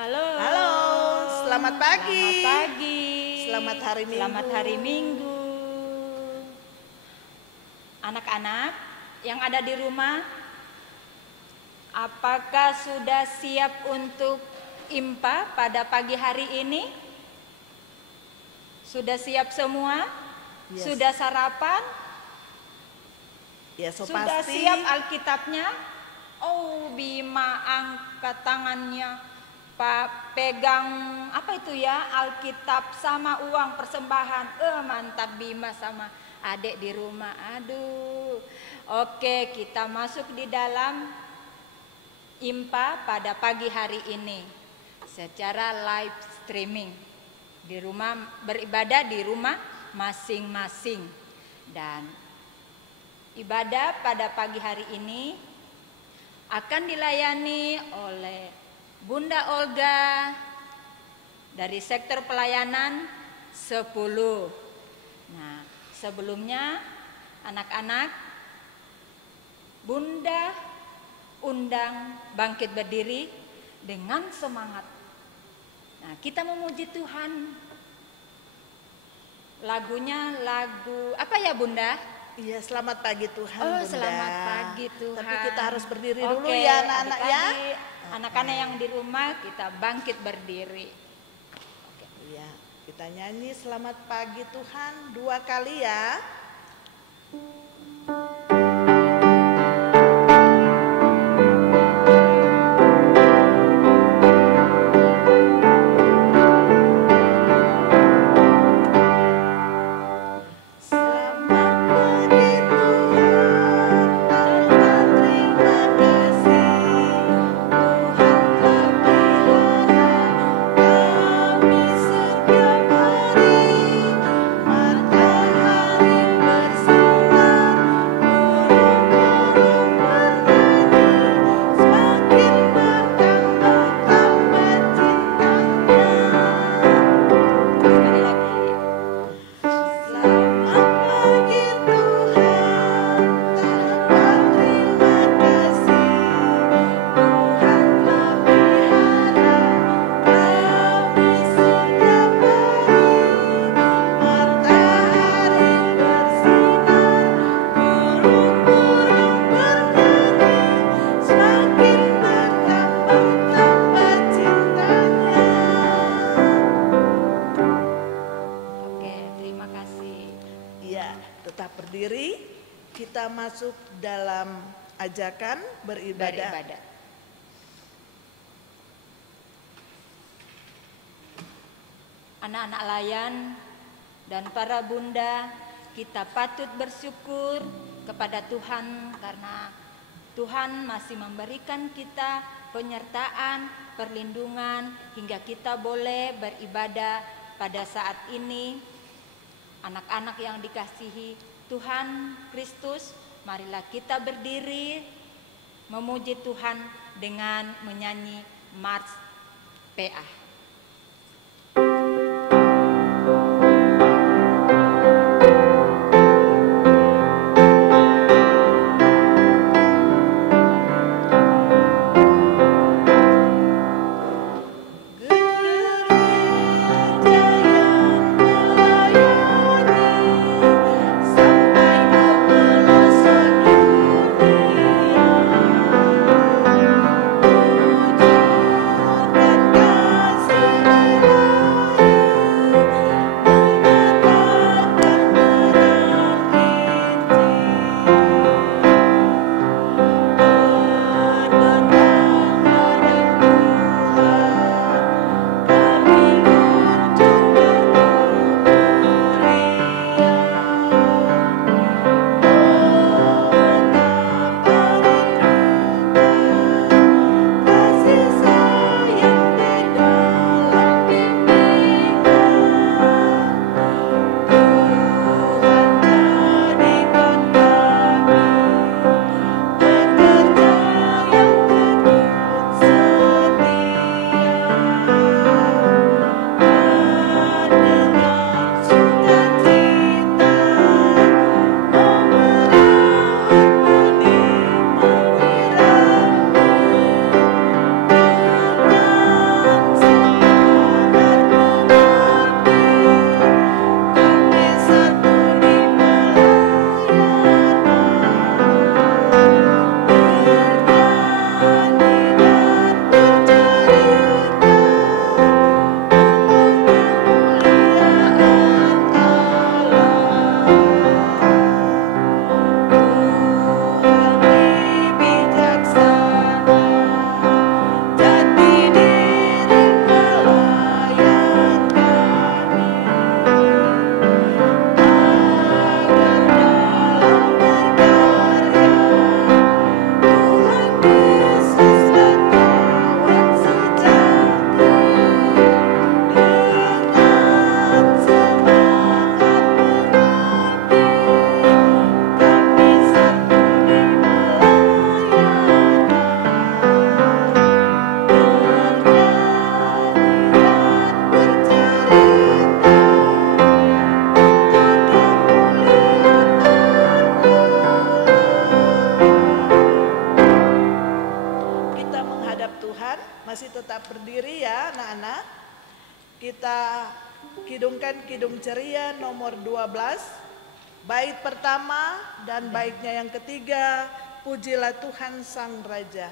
Halo. Halo, selamat pagi. Selamat pagi. Selamat hari Minggu. Selamat hari Minggu. Anak-anak yang ada di rumah, apakah sudah siap untuk IMPA pada pagi hari ini? Sudah siap semua? Yes. Sudah sarapan? Ya, so Sudah pasti. siap Alkitabnya? Oh, Bima angkat tangannya. Pak, pegang apa itu ya, Alkitab sama uang persembahan. Mantap Bima sama adik di rumah. Aduh. Oke, kita masuk di dalam IMPA pada pagi hari ini secara live streaming. Di rumah, beribadah di rumah masing-masing. Dan ibadah pada pagi hari ini akan dilayani oleh Bunda Olga dari sektor pelayanan 10. Nah, sebelumnya anak-anak, Bunda undang bangkit berdiri dengan semangat. Nah, kita memuji Tuhan. Lagunya lagu apa ya Bunda? Iya, selamat pagi Tuhan, Oh, Bunda. Selamat pagi Tuhan. Tapi kita harus berdiri dulu Oke, ya anak-anak ya. adik-adik, anak-anak yang di rumah kita bangkit berdiri. Iya, kita nyanyi selamat pagi Tuhan 2 kali ya. Masuk dalam ajakan beribadah. Anak-anak layan dan para bunda, kita patut bersyukur kepada Tuhan karena Tuhan masih memberikan kita penyertaan, perlindungan hingga kita boleh beribadah pada saat ini. Anak-anak yang dikasihi Tuhan Kristus, marilah kita berdiri memuji Tuhan dengan menyanyi Mars PA. Puji dan masih tetap berdiri ya anak-anak. Kita kidungkan kidung ceria nomor 12, bait pertama dan baitnya yang ketiga, Pujilah Tuhan Sang Raja.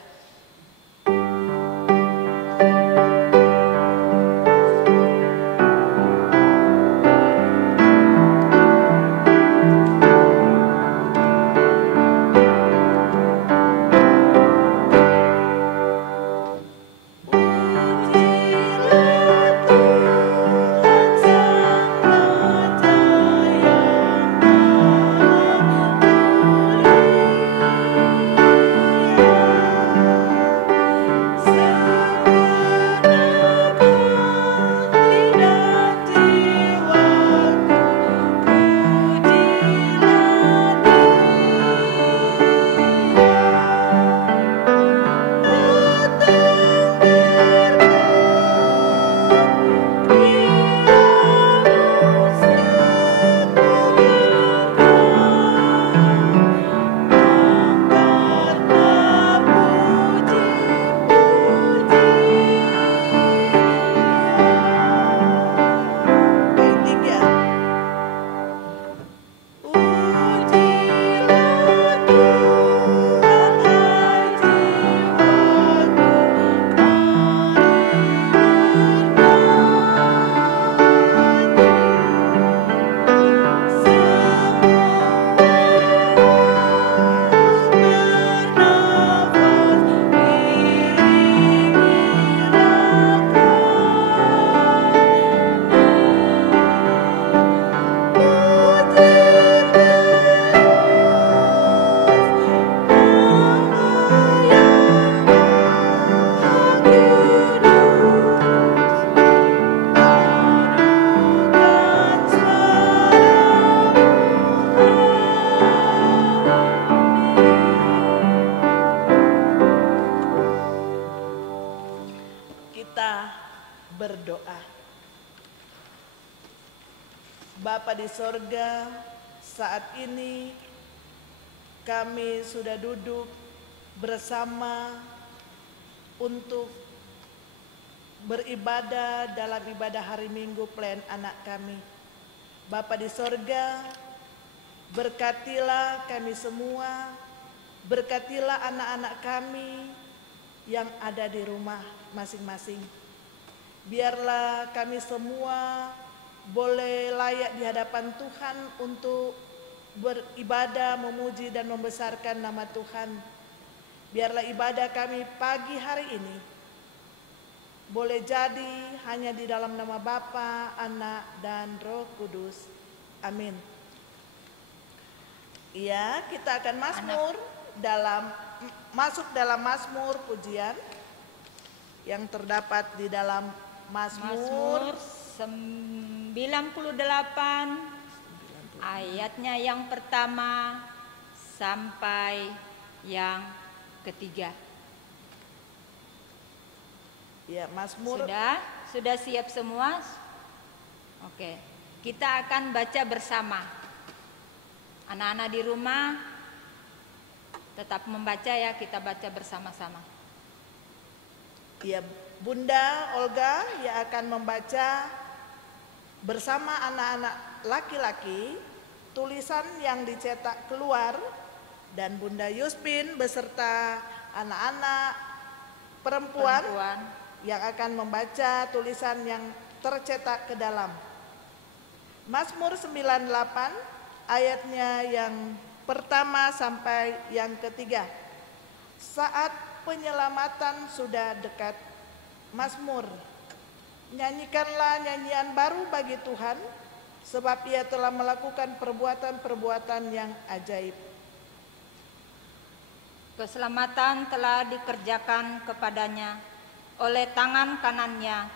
Berdoa. Bapa di sorga, saat ini kami sudah duduk bersama untuk beribadah dalam ibadah hari Minggu pelayan anak kami. Bapa di sorga, berkatilah kami semua, berkatilah anak-anak kami yang ada di rumah masing-masing. Biarlah kami semua boleh layak di hadapan Tuhan untuk beribadah, memuji dan membesarkan nama Tuhan. Biarlah ibadah kami pagi hari ini boleh jadi hanya di dalam nama Bapa, Anak, dan Roh Kudus. Amin. Iya, kita akan masuk dalam Mazmur pujian yang terdapat di dalam Mazmur 98 ayatnya yang pertama sampai yang ketiga. Ya, Mazmur. Sudah siap semua? Oke. Kita akan baca bersama. Anak-anak di rumah tetap membaca ya, kita baca bersama-sama. Ya, Bunda Olga yang akan membaca bersama anak-anak laki-laki tulisan yang dicetak keluar, dan Bunda Yuspin beserta anak-anak perempuan yang akan membaca tulisan yang tercetak ke dalam. Mazmur 98 ayatnya yang pertama sampai yang ketiga. Saat penyelamatan sudah dekat. Mazmur, nyanyikanlah nyanyian baru bagi Tuhan, sebab Ia telah melakukan perbuatan-perbuatan yang ajaib. Keselamatan telah dikerjakan kepadanya oleh tangan kanannya,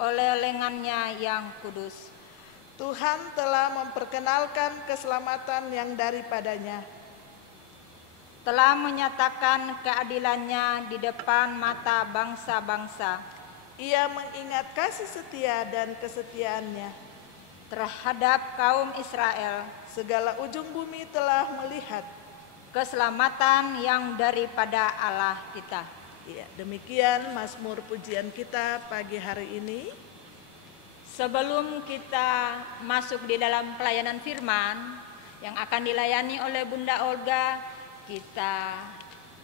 oleh lengannya yang kudus. Tuhan telah memperkenalkan keselamatan yang daripadanya, telah menyatakan keadilannya di depan mata bangsa-bangsa. Ia mengingat kasih setia dan kesetiaannya terhadap kaum Israel. Segala ujung bumi telah melihat keselamatan yang daripada Allah kita. Ya, demikian Mazmur pujian kita pagi hari ini. Sebelum kita masuk di dalam pelayanan firman yang akan dilayani oleh Bunda Olga, kita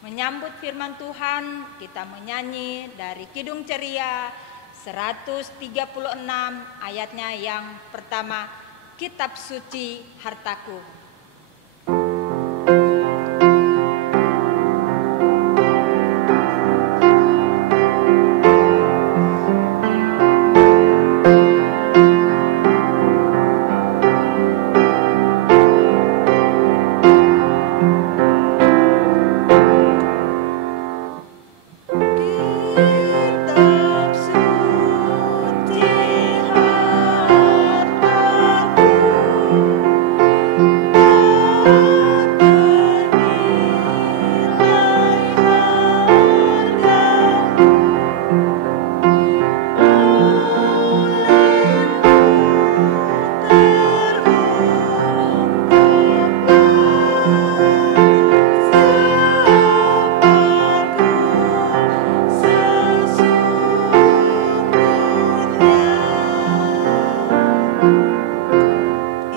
menyambut firman Tuhan, kita menyanyi dari Kidung Ceria 136 ayatnya yang pertama, Kitab Suci Hartaku. Kitab suci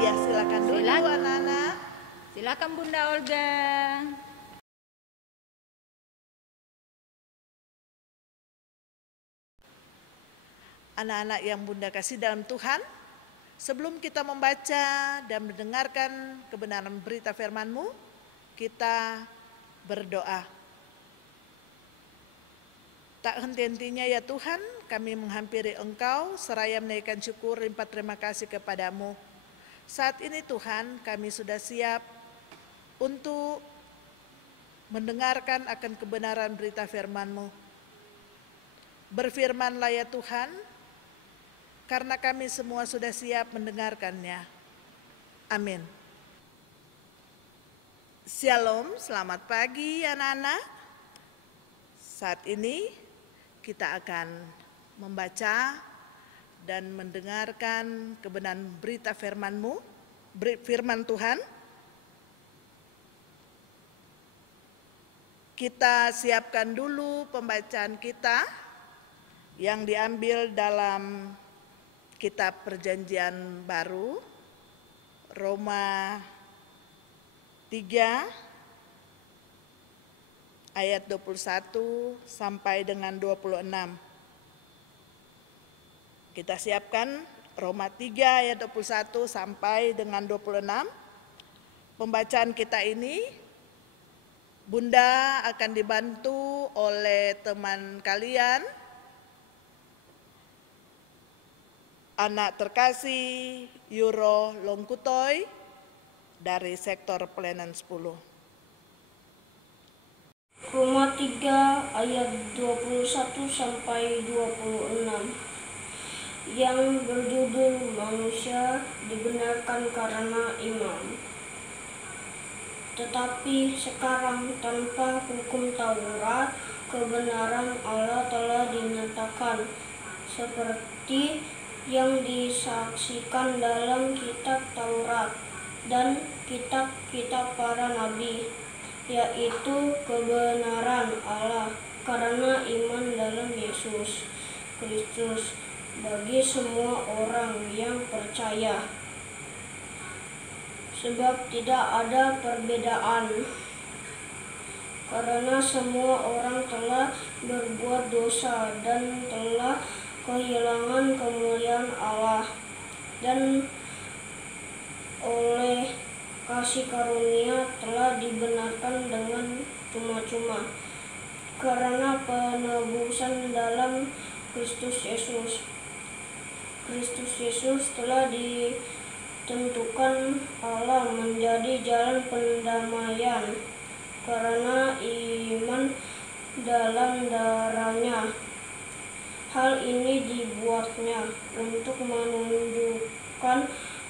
Ya, silakan dulu anak-anak. Silakan Bunda Olga. Anak-anak yang Bunda kasih dalam Tuhan, sebelum kita membaca dan mendengarkan kebenaran berita firman-Mu, kita berdoa. Tak henti-hentinya ya Tuhan, kami menghampiri Engkau seraya menaikkan syukur limpah terima kasih kepadamu. Saat ini Tuhan, kami sudah siap untuk mendengarkan akan kebenaran berita firman-Mu. Berfirmanlah ya Tuhan, karena kami semua sudah siap mendengarkannya. Amin. Shalom, selamat pagi anak-anak. Saat ini kita akan membaca dan mendengarkan kebenaran berita firman-Mu, firman Tuhan. Kita siapkan dulu pembacaan kita yang diambil dalam Kitab Perjanjian Baru, Roma 3 ayat 21 sampai dengan 26. Kita siapkan Roma 3 ayat 21 sampai dengan 26. Pembacaan kita ini Bunda akan dibantu oleh teman kalian, anak terkasih Yuro Longkutoy dari sektor pelayanan 10. Roma 3 ayat 21 sampai 26 yang berjudul manusia dibenarkan karena iman. Tetapi sekarang tanpa hukum Taurat, kebenaran Allah telah dinyatakan seperti yang disaksikan dalam kitab Taurat dan kitab-kitab para nabi, yaitu kebenaran Allah karena iman dalam Yesus Kristus bagi semua orang yang percaya. Sebab tidak ada perbedaan, karena semua orang telah berbuat dosa dan telah kehilangan kemuliaan Allah, dan oleh kasih karunia telah dibenarkan dengan cuma-cuma karena penebusan dalam Kristus Yesus. Kristus Yesus telah ditentukan Allah menjadi jalan pendamaian karena iman dalam darahnya. Hal ini dibuatnya untuk menunjukkan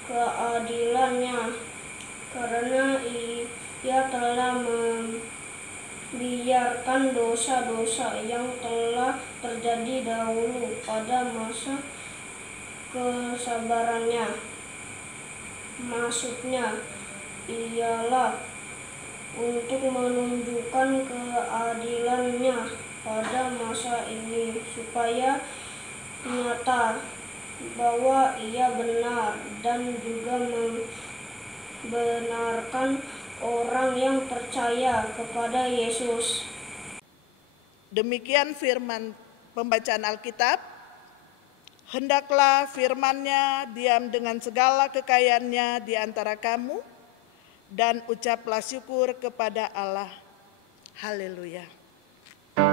keadilannya, karena ia telah membiarkan dosa-dosa yang telah terjadi dahulu pada masa kesabarannya. Maksudnya ialah untuk menunjukkan keadilannya pada masa ini, supaya nyata bahwa Ia benar dan juga membenarkan orang yang percaya kepada Yesus. Demikian firman pembacaan Alkitab. Hendaklah firman-Nya diam dengan segala kekayaannya di antara kamu, dan ucaplah syukur kepada Allah. Haleluya. Haleluya,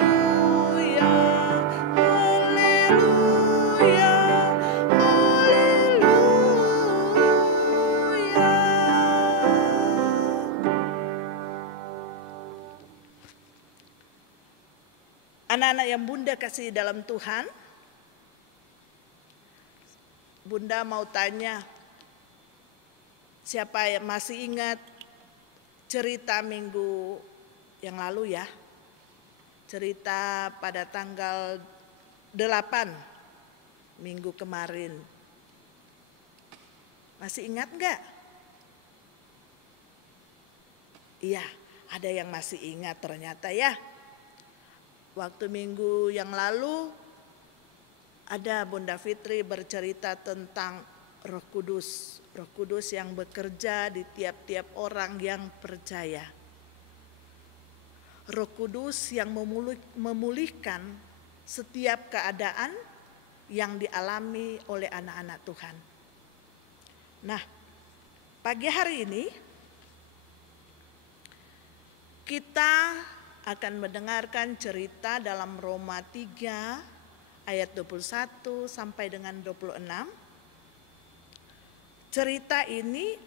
haleluya, haleluya. Anak-anak yang Bunda kasih dalam Tuhan, Bunda mau tanya, siapa yang masih ingat cerita minggu yang lalu ya? Cerita pada tanggal 8 minggu kemarin. Masih ingat enggak? Iya, ada yang masih ingat ternyata ya. Waktu minggu yang lalu ada Bunda Fitri bercerita tentang Roh Kudus. Roh Kudus yang bekerja di tiap-tiap orang yang percaya. Roh Kudus yang memulihkan setiap keadaan yang dialami oleh anak-anak Tuhan. Nah, pagi hari ini kita akan mendengarkan cerita dalam Roma 3 ayat 21 sampai dengan 26. Cerita ini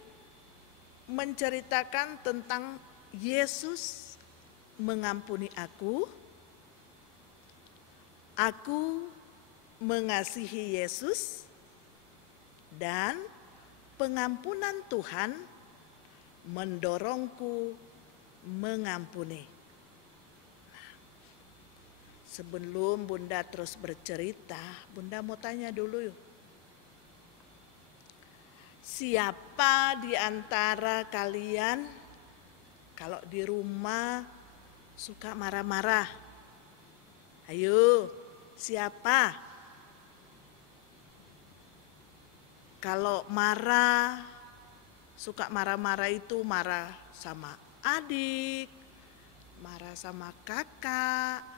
menceritakan tentang Yesus mengampuni aku mengasihi Yesus, dan pengampunan Tuhan mendorongku mengampuni. Sebelum Bunda terus bercerita, Bunda mau tanya dulu yuk. Siapa di antara kalian kalau di rumah suka marah-marah? Ayo, siapa? Kalau marah, suka marah-marah itu marah sama adik, marah sama kakak,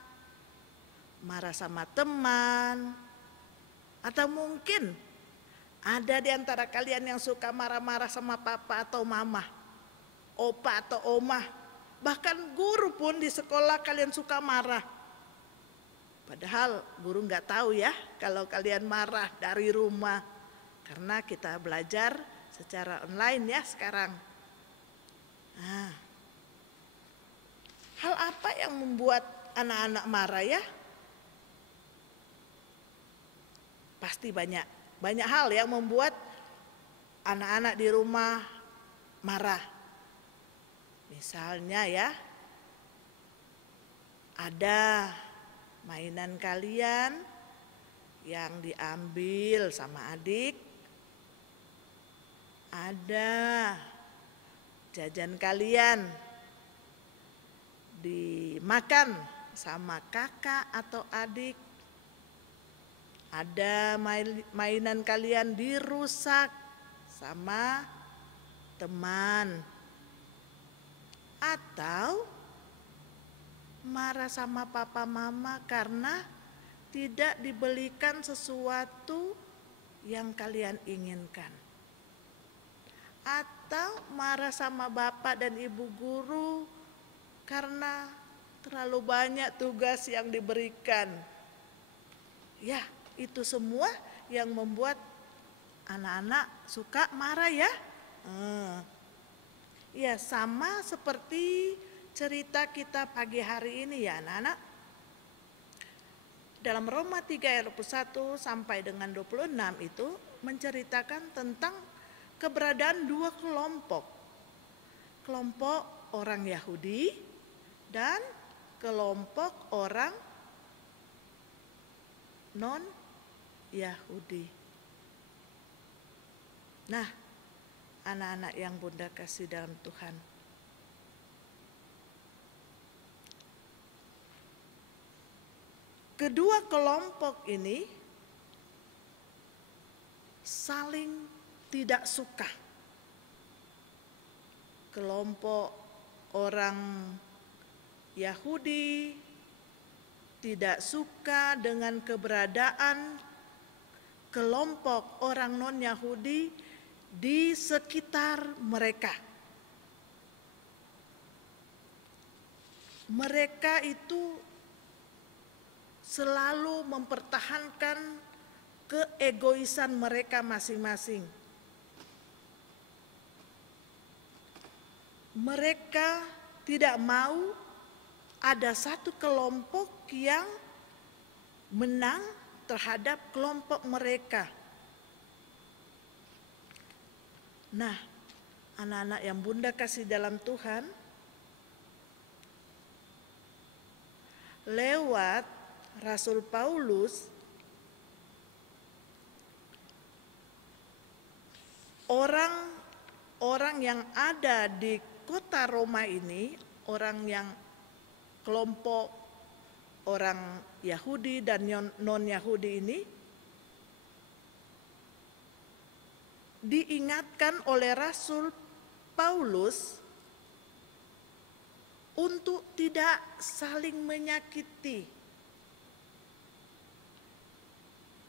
marah sama teman, atau mungkin ada di antara kalian yang suka marah-marah sama papa atau mama, opa atau oma, bahkan guru pun di sekolah kalian suka marah. Padahal guru nggak tahu ya kalau kalian marah dari rumah, karena kita belajar secara online ya sekarang. Nah, hal apa yang membuat anak-anak marah ya? Pasti banyak hal yang membuat anak-anak di rumah marah. Misalnya ya, ada mainan kalian yang diambil sama adik, ada jajan kalian dimakan sama kakak atau adik, ada mainan kalian dirusak sama teman, atau marah sama papa mama karena tidak dibelikan sesuatu yang kalian inginkan, atau marah sama bapak dan ibu guru karena terlalu banyak tugas yang diberikan. Ya, itu semua yang membuat anak-anak suka marah ya. Ya, sama seperti cerita kita pagi hari ini ya anak-anak. Dalam Roma 3 ayat 21 sampai dengan 26 itu menceritakan tentang keberadaan dua kelompok. Kelompok orang Yahudi dan kelompok orang non-Yahudi. Nah, anak-anak yang Bunda kasih dalam Tuhan. Kedua kelompok ini saling tidak suka. Kelompok orang Yahudi tidak suka dengan keberadaan kelompok orang non-Yahudi di sekitar mereka. Mereka itu selalu mempertahankan keegoisan mereka masing-masing. Mereka tidak mau ada satu kelompok yang menang terhadap kelompok mereka. Nah, anak-anak yang Bunda kasih dalam Tuhan, lewat Rasul Paulus, orang yang ada di kota Roma ini, orang yang kelompok orang Yahudi dan non-Yahudi ini, diingatkan oleh Rasul Paulus untuk tidak saling menyakiti.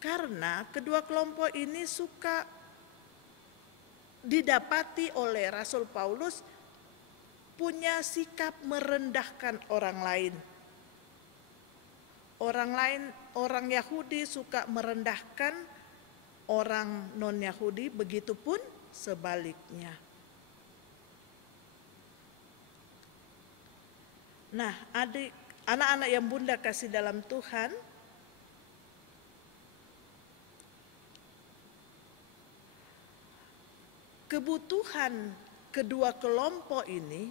Karena kedua kelompok ini suka didapati oleh Rasul Paulus punya sikap merendahkan orang lain. Orang Yahudi suka merendahkan orang non-Yahudi, begitupun sebaliknya. Nah, anak-anak yang Bunda kasih dalam Tuhan, kebutuhan kedua kelompok ini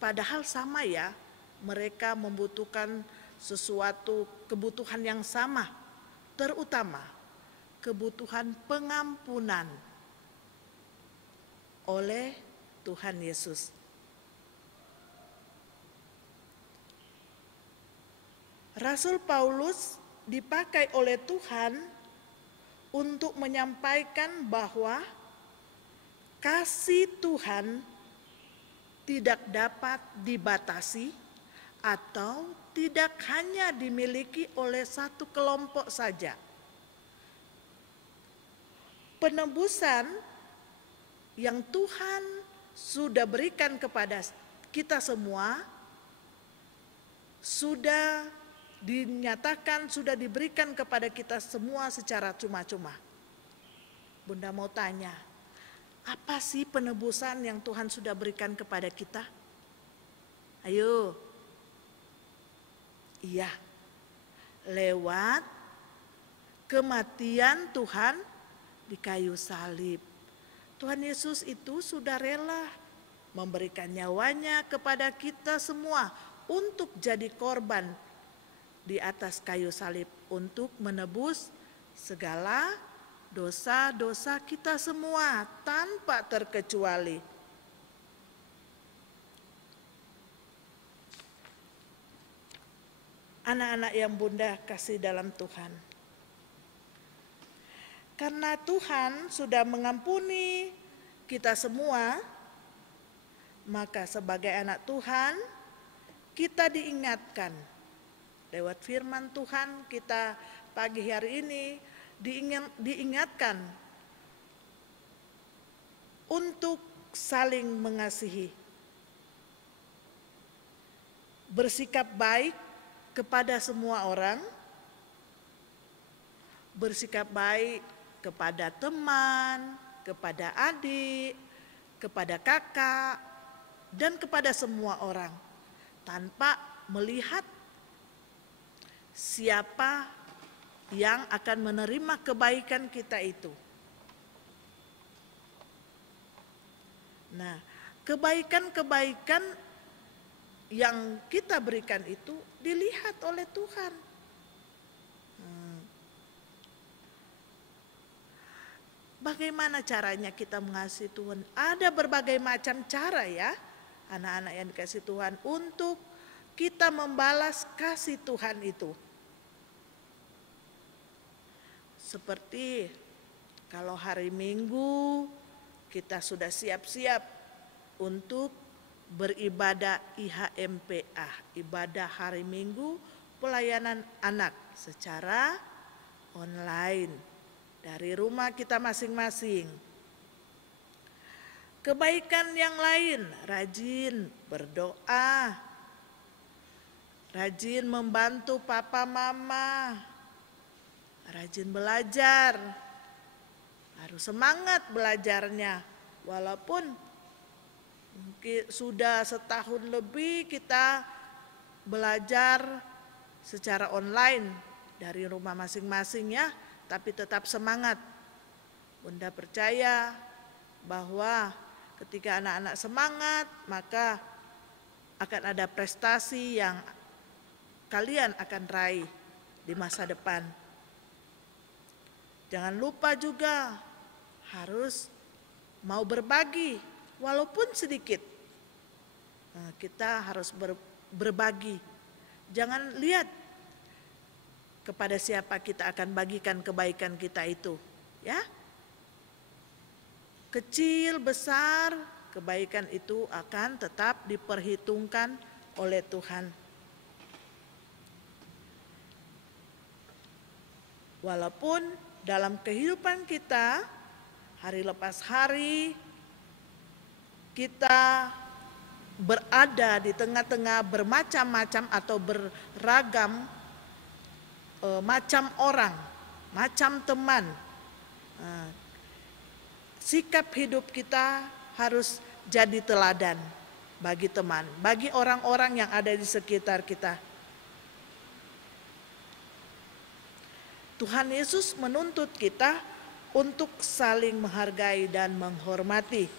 padahal sama ya, mereka membutuhkan sesuatu kebutuhan yang sama, terutama kebutuhan pengampunan oleh Tuhan Yesus. Rasul Paulus dipakai oleh Tuhan untuk menyampaikan bahwa kasih Tuhan tidak dapat dibatasi atau tidak hanya dimiliki oleh satu kelompok saja. Penebusan yang Tuhan sudah berikan kepada kita semua sudah dinyatakan, sudah diberikan kepada kita semua secara cuma-cuma. Bunda mau tanya, apa sih penebusan yang Tuhan sudah berikan kepada kita? Ayo. Iya, lewat kematian Tuhan di kayu salib. Tuhan Yesus itu sudah rela memberikan nyawanya kepada kita semua untuk jadi korban di atas kayu salib untuk menebus segala dosa-dosa kita semua tanpa terkecuali. Anak-anak yang Bunda kasih dalam Tuhan, karena Tuhan sudah mengampuni kita semua, maka sebagai anak Tuhan kita diingatkan lewat firman Tuhan kita pagi hari ini diingatkan untuk saling mengasihi, bersikap baik kepada semua orang, bersikap baik kepada teman, kepada adik, kepada kakak, dan kepada semua orang, tanpa melihat siapa yang akan menerima kebaikan kita itu. Nah, kebaikan-kebaikan yang kita berikan itu dilihat oleh Tuhan. Bagaimana caranya kita mengasihi Tuhan? Ada berbagai macam cara ya, anak-anak yang dikasih Tuhan, untuk kita membalas kasih Tuhan itu. Seperti kalau hari Minggu kita sudah siap-siap untuk beribadah IHMPA, ibadah hari Minggu pelayanan anak secara online dari rumah kita masing-masing. Kebaikan yang lain, rajin berdoa, rajin membantu papa mama, rajin belajar, harus semangat belajarnya. Walaupun mungkin sudah setahun lebih kita belajar secara online dari rumah masing-masing ya, tapi tetap semangat. Bunda percaya bahwa ketika anak-anak semangat, maka akan ada prestasi yang kalian akan raih di masa depan. Jangan lupa juga harus mau berbagi walaupun sedikit. Kita harus berbagi. Jangan lihat kepada siapa kita akan bagikan kebaikan kita itu, ya. Kecil, besar, kebaikan itu akan tetap diperhitungkan oleh Tuhan. Walaupun dalam kehidupan kita, hari lepas hari, kita berada di tengah-tengah bermacam-macam atau beragam macam orang, macam teman. Sikap hidup kita harus jadi teladan bagi teman, bagi orang-orang yang ada di sekitar kita. Tuhan Yesus menuntut kita untuk saling menghargai dan menghormati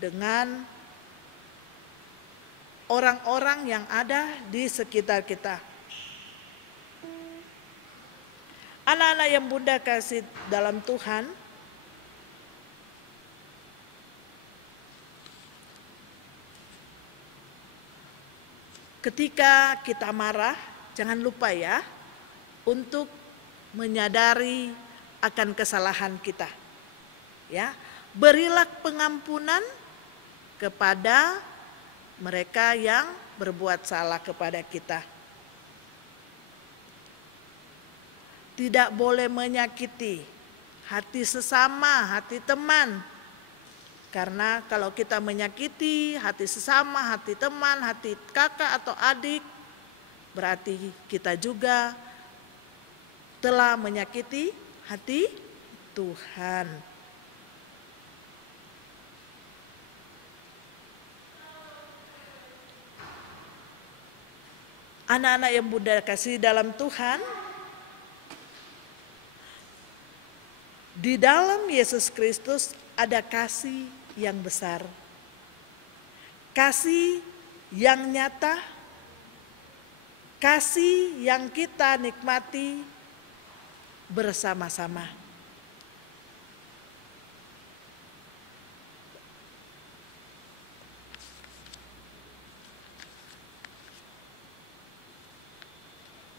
dengan orang-orang yang ada di sekitar kita. Anak-anak yang Bunda kasih dalam Tuhan, ketika kita marah, jangan lupa ya untuk menyadari akan kesalahan kita. Ya, berilah pengampunan kepada mereka yang berbuat salah kepada kita. Tidak boleh menyakiti hati sesama, hati teman. Karena kalau kita menyakiti hati sesama, hati teman, hati kakak atau adik, berarti kita juga telah menyakiti hati Tuhan. Anak-anak yang Bunda kasih dalam Tuhan, di dalam Yesus Kristus ada kasih yang besar, kasih yang nyata, kasih yang kita nikmati bersama-sama.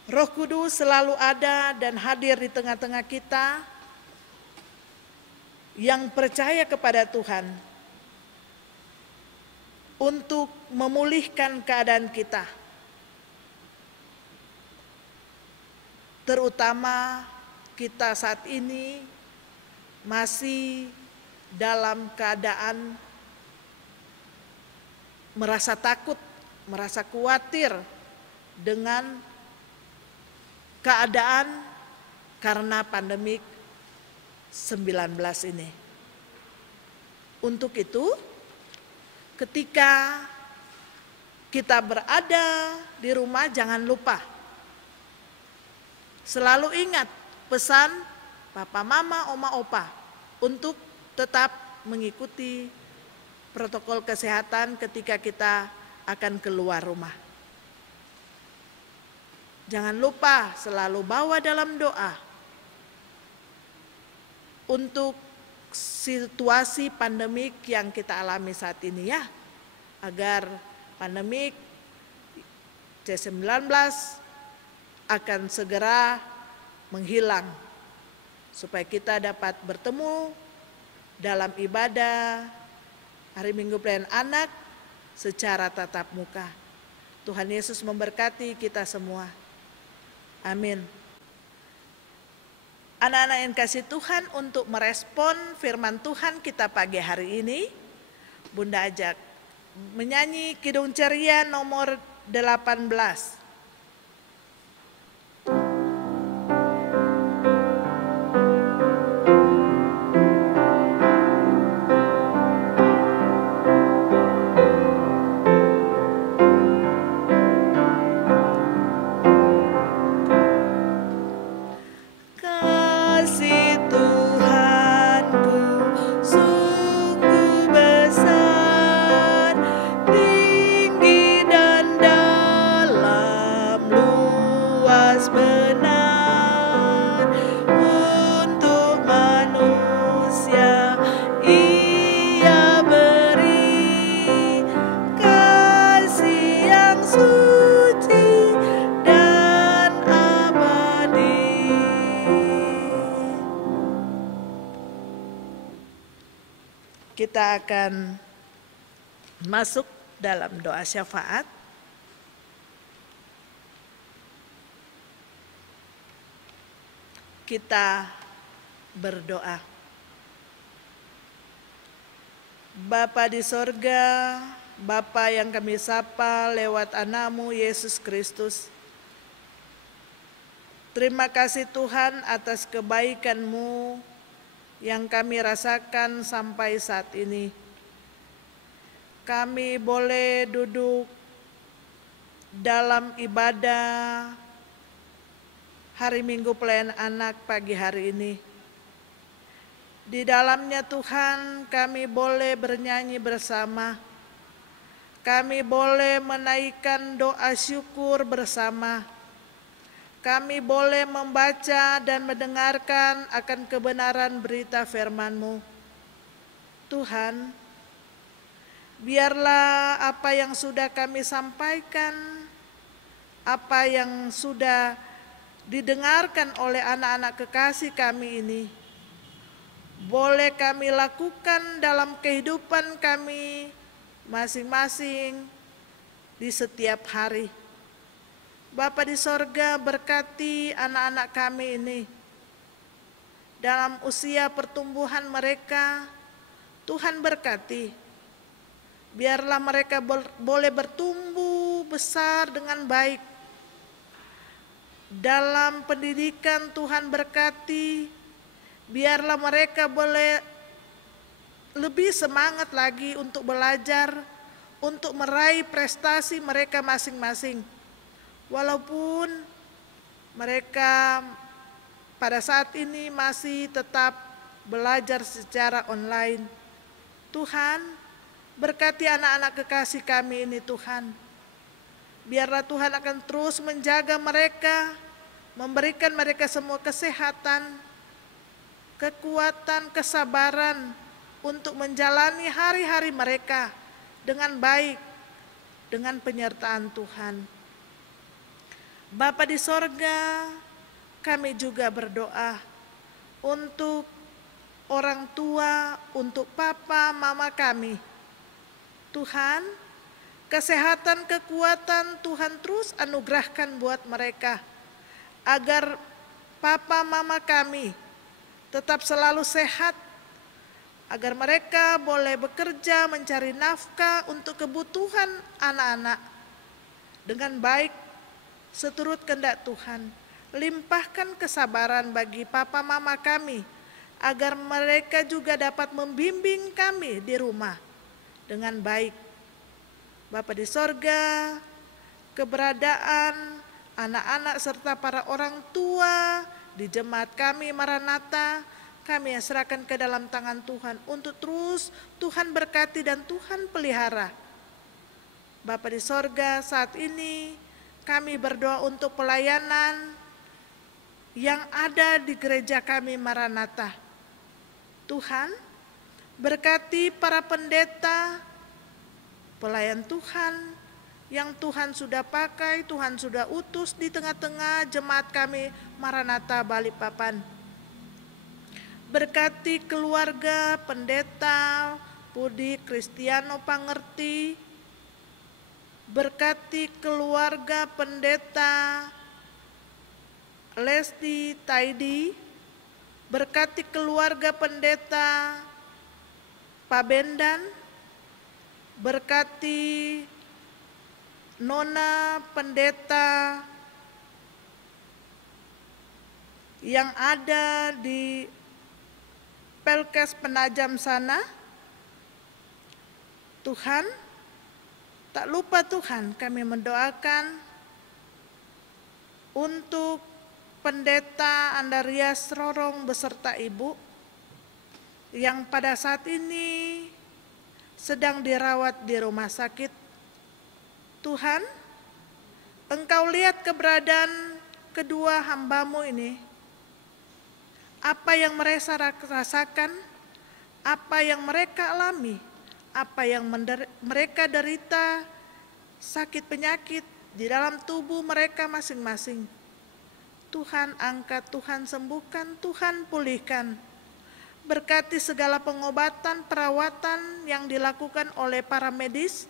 Roh Kudus selalu ada dan hadir di tengah-tengah kita yang percaya kepada Tuhan untuk memulihkan keadaan kita, terutama kita saat ini masih dalam keadaan merasa takut, merasa khawatir dengan keadaan karena pandemi 19 ini. Untuk itu, ketika kita berada di rumah, jangan lupa selalu ingat pesan papa, mama, oma, opa untuk tetap mengikuti protokol kesehatan ketika kita akan keluar rumah. Jangan lupa selalu bawa dalam doa untuk situasi pandemik yang kita alami saat ini ya, agar pandemik C19 akan segera menghilang, supaya kita dapat bertemu dalam ibadah hari Minggu Pelayanan Anak secara tatap muka. Tuhan Yesus memberkati kita semua. Amin. Anak-anak yang kasih Tuhan, untuk merespon firman Tuhan kita pagi hari ini, Bunda ajak menyanyi Kidung Ceria nomor 18. Kita akan masuk dalam doa syafaat. Kita berdoa. Bapa di sorga, Bapa yang kami sapa lewat Anakmu Yesus Kristus, terima kasih Tuhan atas kebaikan-Mu yang kami rasakan sampai saat ini. Kami boleh duduk dalam ibadah hari Minggu Pelayanan Anak pagi hari ini. Di dalamnya Tuhan, kami boleh bernyanyi bersama. Kami boleh menaikkan doa syukur bersama. Kami boleh membaca dan mendengarkan akan kebenaran berita firman-Mu. Tuhan, biarlah apa yang sudah kami sampaikan, apa yang sudah didengarkan oleh anak-anak kekasih kami ini, boleh kami lakukan dalam kehidupan kami masing-masing di setiap hari. Bapa di sorga, berkati anak-anak kami ini dalam usia pertumbuhan mereka. Tuhan berkati, biarlah mereka boleh bertumbuh besar dengan baik. Dalam pendidikan Tuhan berkati, biarlah mereka boleh lebih semangat lagi untuk belajar, untuk meraih prestasi mereka masing-masing. Walaupun mereka pada saat ini masih tetap belajar secara online. Tuhan, berkati anak-anak kekasih kami ini Tuhan. Biarlah Tuhan akan terus menjaga mereka, memberikan mereka semua kesehatan, kekuatan, kesabaran untuk menjalani hari-hari mereka dengan baik, dengan penyertaan Tuhan. Bapa di sorga, kami juga berdoa untuk orang tua, untuk papa, mama kami. Tuhan, kesehatan, kekuatan Tuhan terus anugerahkan buat mereka, agar papa, mama kami tetap selalu sehat, agar mereka boleh bekerja mencari nafkah untuk kebutuhan anak-anak dengan baik. Seturut kehendak Tuhan, limpahkan kesabaran bagi papa mama kami, agar mereka juga dapat membimbing kami di rumah dengan baik. Bapa di sorga, keberadaan anak-anak serta para orang tua di jemaat kami Maranatha, kami serahkan ke dalam tangan Tuhan untuk terus Tuhan berkati dan Tuhan pelihara. Bapa di sorga, saat ini kami berdoa untuk pelayanan yang ada di gereja kami Maranatha. Tuhan, berkati para pendeta, pelayan Tuhan yang Tuhan sudah pakai, Tuhan sudah utus di tengah-tengah jemaat kami Maranatha Balikpapan. Berkati keluarga pendeta Budi Kristiano Pangerti, berkati keluarga pendeta Lesti Taidi, berkati keluarga pendeta Pak Bendan, berkati nona pendeta yang ada di Pelkes Penajam sana. Tuhan, tak lupa Tuhan, kami mendoakan untuk Pendeta Andarias Rorong beserta Ibu yang pada saat ini sedang dirawat di rumah sakit. Tuhan, Engkau lihat keberadaan kedua hamba-Mu ini. Apa yang mereka rasakan, apa yang mereka alami, apa yang mereka derita, sakit penyakit di dalam tubuh mereka masing-masing. Tuhan angkat, Tuhan sembuhkan, Tuhan pulihkan. Berkati segala pengobatan, perawatan yang dilakukan oleh para medis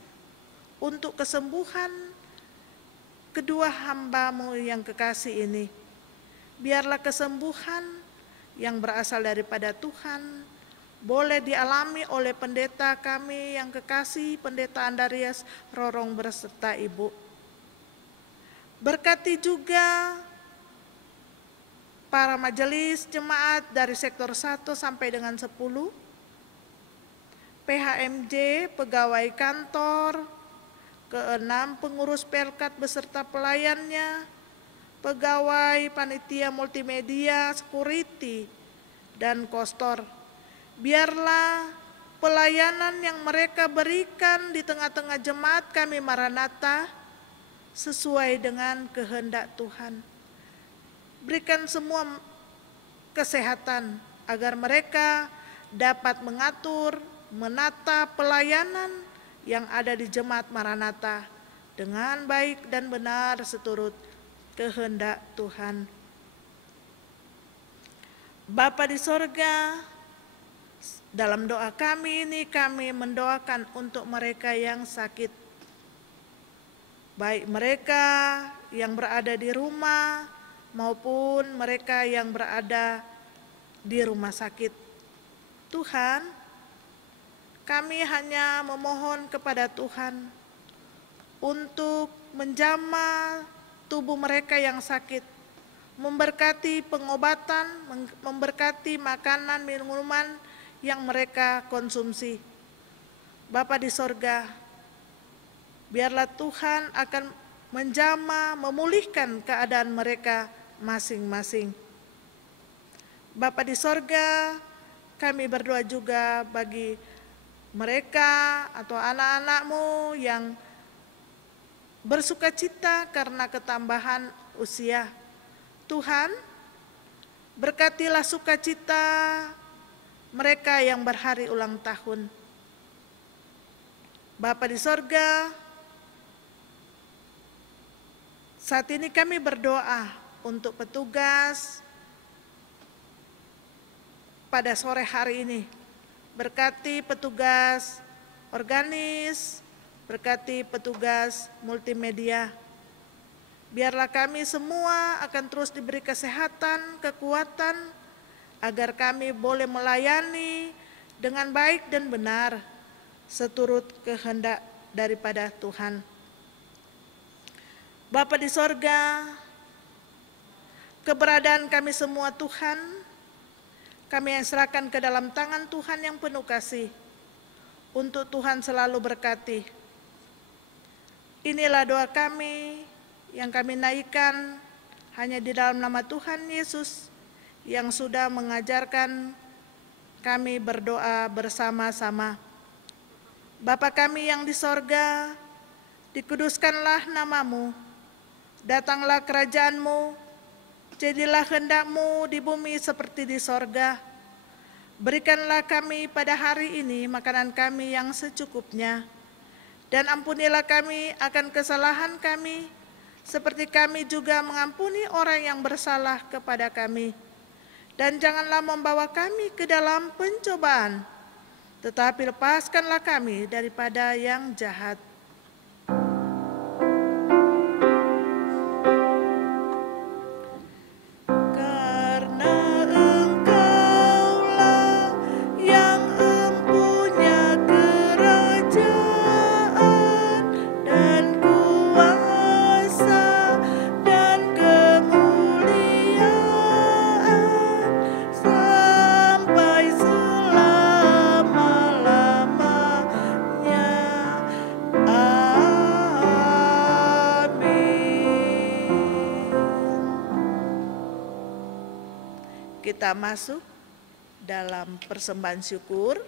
untuk kesembuhan kedua hamba-Mu yang kekasih ini. Biarlah kesembuhan yang berasal daripada Tuhan boleh dialami oleh pendeta kami yang kekasih, Pendeta Andarias Rorong beserta Ibu. Berkati juga para majelis jemaat dari sektor 1 sampai dengan 10, PHMJ, pegawai kantor, ke-6 pengurus Pelkat beserta pelayannya, pegawai panitia multimedia, security, dan kostor. Biarlah pelayanan yang mereka berikan di tengah-tengah jemaat kami Maranatha sesuai dengan kehendak Tuhan. Berikan semua kesehatan agar mereka dapat mengatur, menata pelayanan yang ada di jemaat Maranatha dengan baik dan benar seturut kehendak Tuhan. Bapa di sorga, dalam doa kami ini kami mendoakan untuk mereka yang sakit, baik mereka yang berada di rumah maupun mereka yang berada di rumah sakit. Tuhan, kami hanya memohon kepada Tuhan untuk menjamah tubuh mereka yang sakit, memberkati pengobatan, memberkati makanan, minuman yang mereka konsumsi. Bapa di sorga, biarlah Tuhan akan menjamah, memulihkan keadaan mereka masing-masing. Bapa di sorga, kami berdoa juga bagi mereka atau anak-anak-Mu yang bersukacita karena ketambahan usia. Tuhan, berkatilah sukacita mereka yang berhari ulang tahun. Bapa di sorga, saat ini kami berdoa untuk petugas pada sore hari ini. Berkati petugas organis, berkati petugas multimedia. Biarlah kami semua akan terus diberi kesehatan, kekuatan, agar kami boleh melayani dengan baik dan benar, seturut kehendak daripada Tuhan. Bapa di sorga, keberadaan kami semua Tuhan, kami yang serahkan ke dalam tangan Tuhan yang penuh kasih, untuk Tuhan selalu berkati. Inilah doa kami yang kami naikkan hanya di dalam nama Tuhan Yesus yang sudah mengajarkan kami berdoa bersama-sama. Bapa kami yang di sorga, dikuduskanlah nama-Mu, datanglah kerajaan-Mu, jadilah kehendak-Mu di bumi seperti di sorga. Berikanlah kami pada hari ini makanan kami yang secukupnya, dan ampunilah kami akan kesalahan kami, seperti kami juga mengampuni orang yang bersalah kepada kami. Dan janganlah membawa kami ke dalam pencobaan, tetapi lepaskanlah kami daripada yang jahat. Kita masuk dalam persembahan syukur.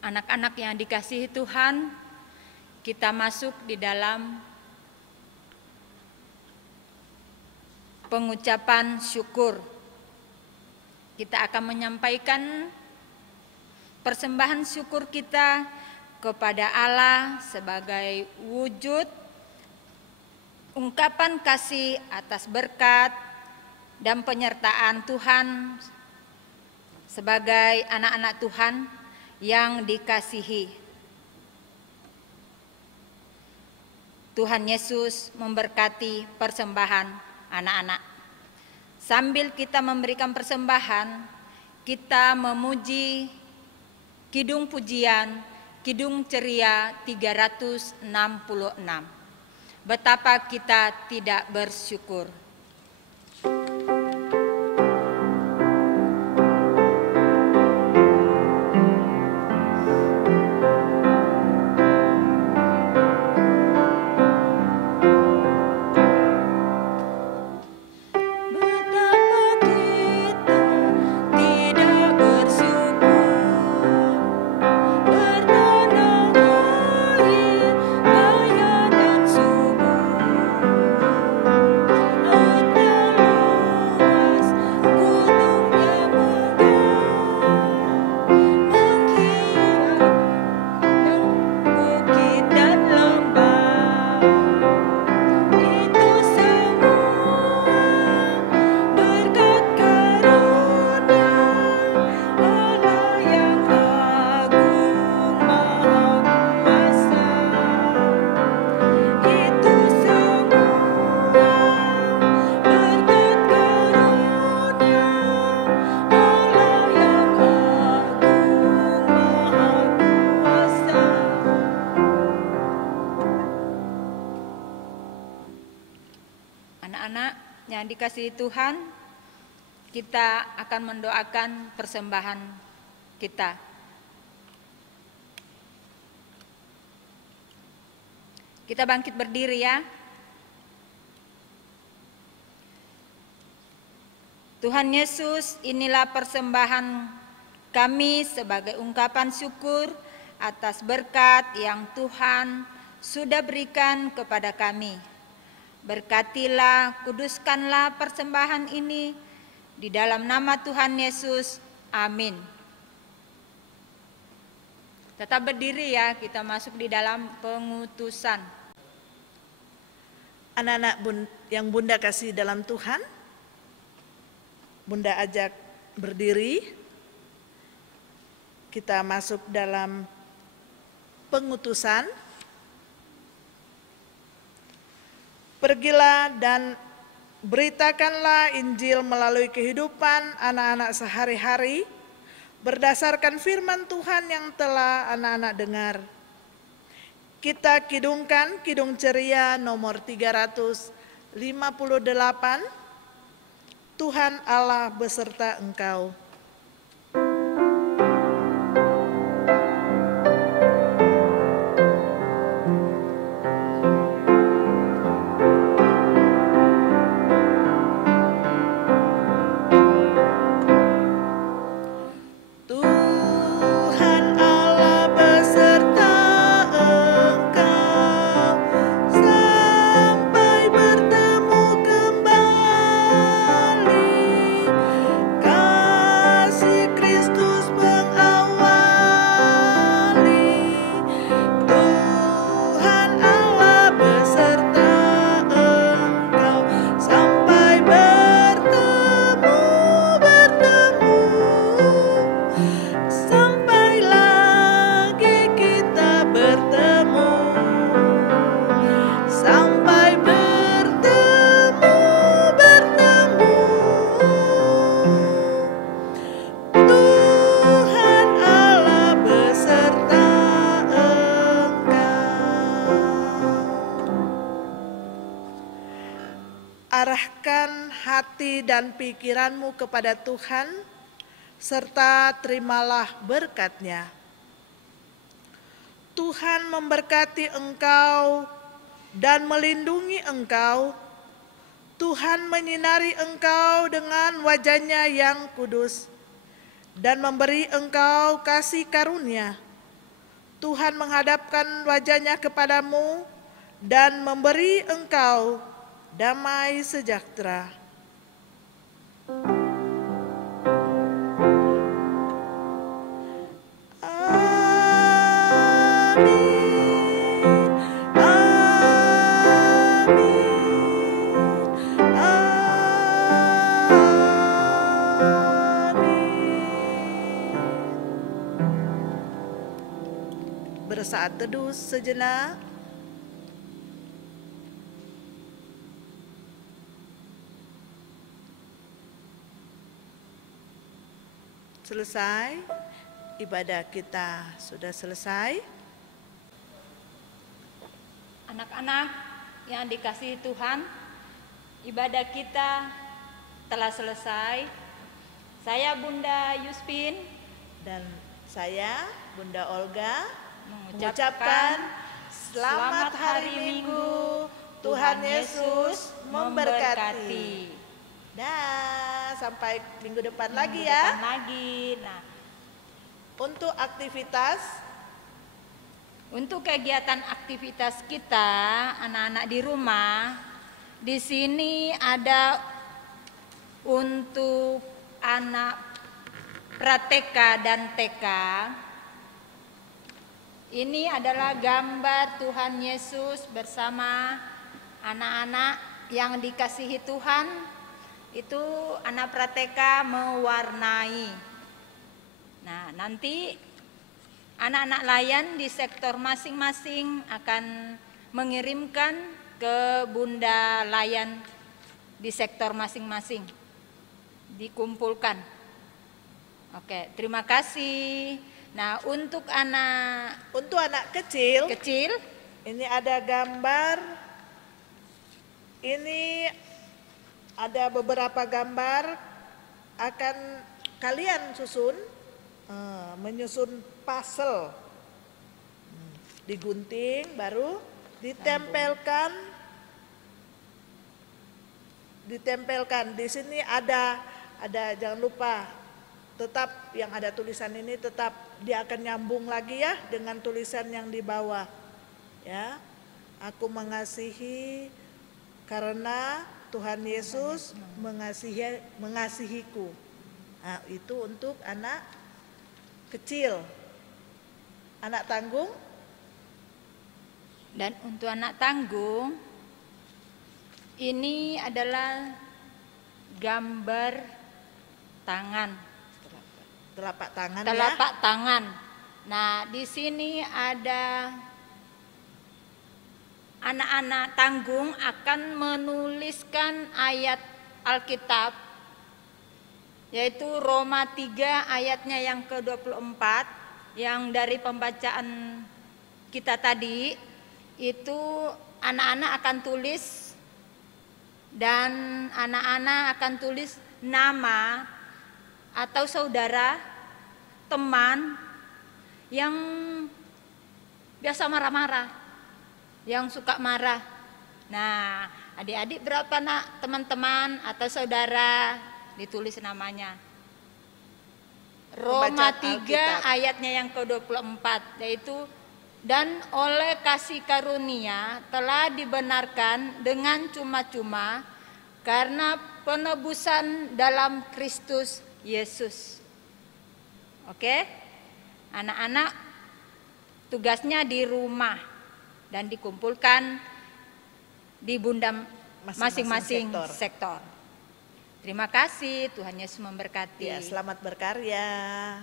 Anak-anak yang dikasihi Tuhan, kita masuk di dalam pengucapan syukur. Kita akan menyampaikan persembahan syukur kita kepada Allah sebagai wujud ungkapan kasih atas berkat dan penyertaan Tuhan sebagai anak-anak Tuhan yang dikasihi. Tuhan Yesus memberkati persembahan anak-anak. Sambil kita memberikan persembahan, kita memuji Kidung Pujian, Kidung Ceria 366. Betapa kita tidak bersyukur. Anak-anak yang dikasihi Tuhan, kita akan mendoakan persembahan kita. Kita bangkit berdiri ya. Tuhan Yesus, inilah persembahan kami sebagai ungkapan syukur atas berkat yang Tuhan sudah berikan kepada kami. Berkatilah, kuduskanlah persembahan ini di dalam nama Tuhan Yesus. Amin. Tetap berdiri ya, kita masuk di dalam pengutusan. Anak-anak yang Bunda kasih dalam Tuhan, Bunda ajak berdiri. Kita masuk dalam pengutusan. Pergilah dan beritakanlah Injil melalui kehidupan anak-anak sehari-hari berdasarkan firman Tuhan yang telah anak-anak dengar. Kita kidungkan Kidung Ceria nomor 358, Tuhan Allah beserta engkau. hati dan pikiranmu kepada Tuhan, serta terimalah berkat-Nya. Tuhan memberkati engkau dan melindungi engkau. Tuhan menyinari engkau dengan wajah-Nya yang kudus dan memberi engkau kasih karunia. Tuhan menghadapkan wajah-Nya kepadamu dan memberi engkau damai sejahtera. Bersaat teduh sejenak. Selesai, ibadah kita sudah selesai. Anak-anak yang dikasihi Tuhan, ibadah kita telah selesai. Saya Bunda Yuspin Dan saya Bunda Olga mengucapkan selamat hari Minggu. Tuhan Yesus memberkati. Dah, sampai minggu depan lagi ya. Depan lagi. Nah, untuk kegiatan aktivitas kita anak-anak di rumah, di sini ada untuk anak pra-TK dan TK. Ini adalah gambar Tuhan Yesus bersama anak-anak yang dikasihi Tuhan. Itu anak pra-TK mewarnai. Nah, nanti anak-anak layan di sektor masing-masing akan mengirimkan ke Bunda Layan di sektor masing-masing. Dikumpulkan. Oke, terima kasih. Nah, untuk anak kecil, ini ada gambar. Ini ada beberapa gambar akan kalian susun, menyusun puzzle. Digunting, baru ditempelkan. Di sini ada jangan lupa, tetap yang ada tulisan ini tetap dia akan nyambung lagi ya dengan tulisan yang di bawah. Ya, aku mengasihi karena Tuhan Yesus mengasihiku. Nah, itu untuk anak kecil. Anak tanggung. Dan untuk anak tanggung, ini adalah gambar tangan. Telapak tangan Telapak tangan. Nah, di sini ada anak-anak tanggung akan menuliskan ayat Alkitab, yaitu Roma 3 ayatnya yang ke-24, yang dari pembacaan kita tadi, itu anak-anak akan tulis, dan anak-anak akan tulis nama atau saudara, teman yang biasa marah-marah, yang suka marah. Nah, adik-adik berapa nak teman-teman atau saudara, ditulis namanya. Roma 3 ayatnya yang ke-24, yaitu dan oleh kasih karunia telah dibenarkan dengan cuma-cuma karena penebusan dalam Kristus Yesus. Oke? Anak-anak tugasnya di rumah dan dikumpulkan di Bunda masing-masing sektor. Terima kasih, Tuhan Yesus memberkati. Ya, selamat berkarya.